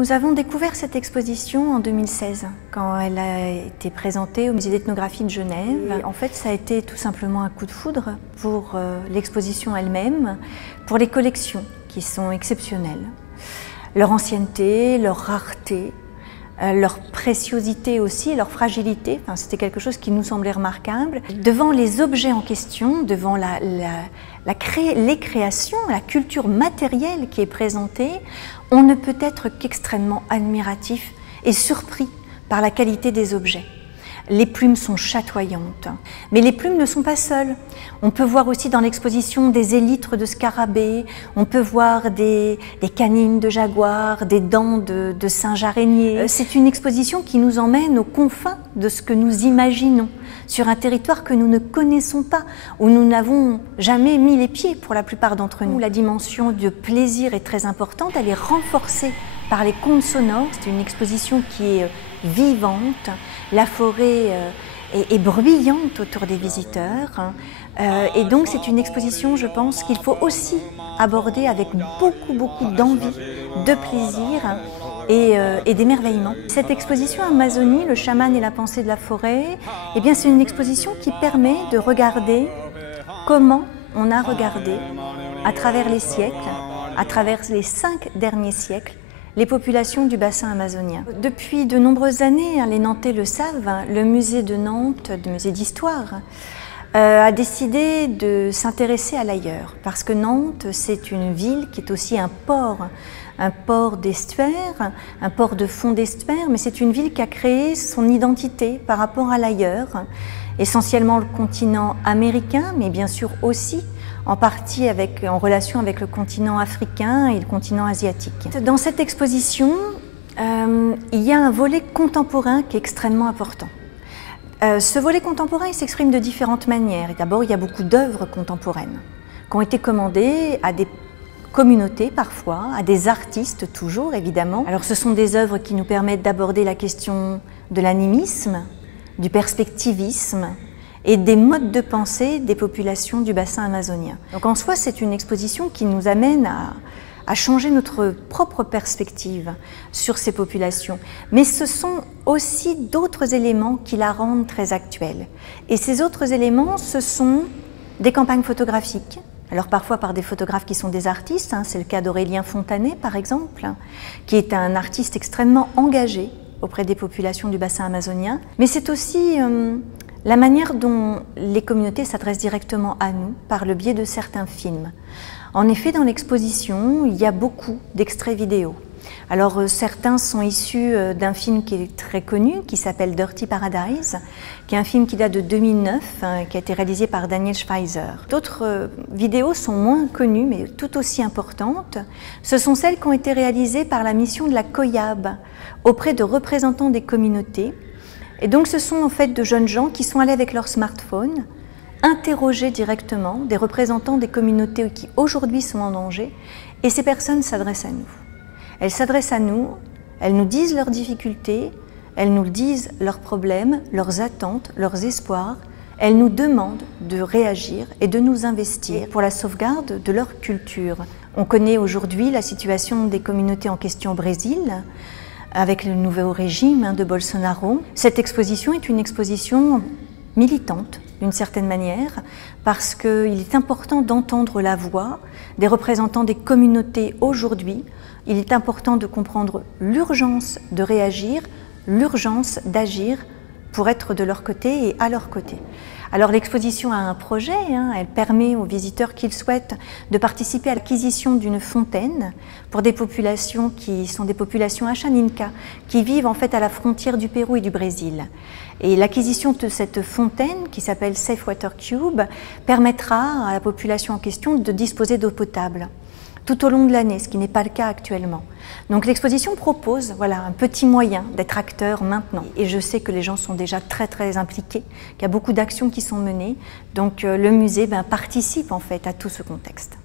Nous avons découvert cette exposition en 2016, quand elle a été présentée au Musée d'ethnographie de Genève. En fait, ça a été tout simplement un coup de foudre pour l'exposition elle-même, pour les collections qui sont exceptionnelles. Leur ancienneté, leur rareté, leur préciosité aussi, leur fragilité, enfin, c'était quelque chose qui nous semblait remarquable. Devant les objets en question, devant les créations, la culture matérielle qui est présentée, on ne peut être qu'extrêmement admiratif et surpris par la qualité des objets. Les plumes sont chatoyantes, mais les plumes ne sont pas seules. On peut voir aussi dans l'exposition des élytres de scarabées, on peut voir des canines de jaguar, des dents de singe araignée. C'est une exposition qui nous emmène aux confins de ce que nous imaginons, sur un territoire que nous ne connaissons pas, où nous n'avons jamais mis les pieds pour la plupart d'entre nous. La dimension de plaisir est très importante, elle est renforcée par les contes sonores. C'est une exposition qui est vivante, la forêt est bruyante autour des visiteurs et donc c'est une exposition, je pense, qu'il faut aussi aborder avec beaucoup d'envie, de plaisir et d'émerveillement. Cette exposition Amazonie, le chaman et la pensée de la forêt, eh bien c'est une exposition qui permet de regarder comment on a regardé à travers les siècles, à travers les 5 derniers siècles, les populations du bassin amazonien. Depuis de nombreuses années, les Nantais le savent, le musée de Nantes, le musée d'histoire, a décidé de s'intéresser à l'ailleurs, parce que Nantes, c'est une ville qui est aussi un port d'estuaire, un port de fond d'estuaire, mais c'est une ville qui a créé son identité par rapport à l'ailleurs, essentiellement le continent américain, mais bien sûr aussi en partie en relation avec le continent africain et le continent asiatique. Dans cette exposition, il y a un volet contemporain qui est extrêmement important. Ce volet contemporain il s'exprime de différentes manières. D'abord, il y a beaucoup d'œuvres contemporaines qui ont été commandées à des communautés parfois, à des artistes toujours évidemment. Alors ce sont des œuvres qui nous permettent d'aborder la question de l'animisme, du perspectivisme, et des modes de pensée des populations du bassin amazonien. Donc en soi, c'est une exposition qui nous amène à changer notre propre perspective sur ces populations. Mais ce sont aussi d'autres éléments qui la rendent très actuelle. Et ces autres éléments, ce sont des campagnes photographiques, alors parfois par des photographes qui sont des artistes, c'est le cas d'Aurélien Fontanet par exemple, qui est un artiste extrêmement engagé auprès des populations du bassin amazonien. Mais c'est aussi la manière dont les communautés s'adressent directement à nous par le biais de certains films. En effet, dans l'exposition, il y a beaucoup d'extraits vidéo. Alors certains sont issus d'un film qui est très connu, qui s'appelle Dirty Paradise, qui est un film qui date de 2009, qui a été réalisé par Daniel Schweizer. D'autres vidéos sont moins connues, mais tout aussi importantes. Ce sont celles qui ont été réalisées par la mission de la COIAB, auprès de représentants des communautés. Et donc ce sont en fait de jeunes gens qui sont allés avec leur smartphone interroger directement des représentants des communautés qui aujourd'hui sont en danger, et ces personnes s'adressent à nous. Elles s'adressent à nous, elles nous disent leurs difficultés, elles nous disent leurs problèmes, leurs attentes, leurs espoirs, elles nous demandent de réagir et de nous investir pour la sauvegarde de leur culture. On connaît aujourd'hui la situation des communautés en question au Brésil, avec le nouveau régime de Bolsonaro. Cette exposition est une exposition militante, d'une certaine manière, parce qu'il est important d'entendre la voix des représentants des communautés aujourd'hui. Il est important de comprendre l'urgence de réagir, l'urgence d'agir pour être de leur côté et à leur côté. Alors l'exposition a un projet, elle permet aux visiteurs qui le souhaitent de participer à l'acquisition d'une fontaine pour des populations qui sont des populations Achaninka, qui vivent en fait à la frontière du Pérou et du Brésil. Et l'acquisition de cette fontaine, qui s'appelle Safe Water Cube, permettra à la population en question de disposer d'eau potable tout au long de l'année, ce qui n'est pas le cas actuellement. Donc l'exposition propose un petit moyen d'être acteur maintenant. Et je sais que les gens sont déjà très impliqués, qu'il y a beaucoup d'actions qui sont menées. Donc le musée participe en fait à tout ce contexte.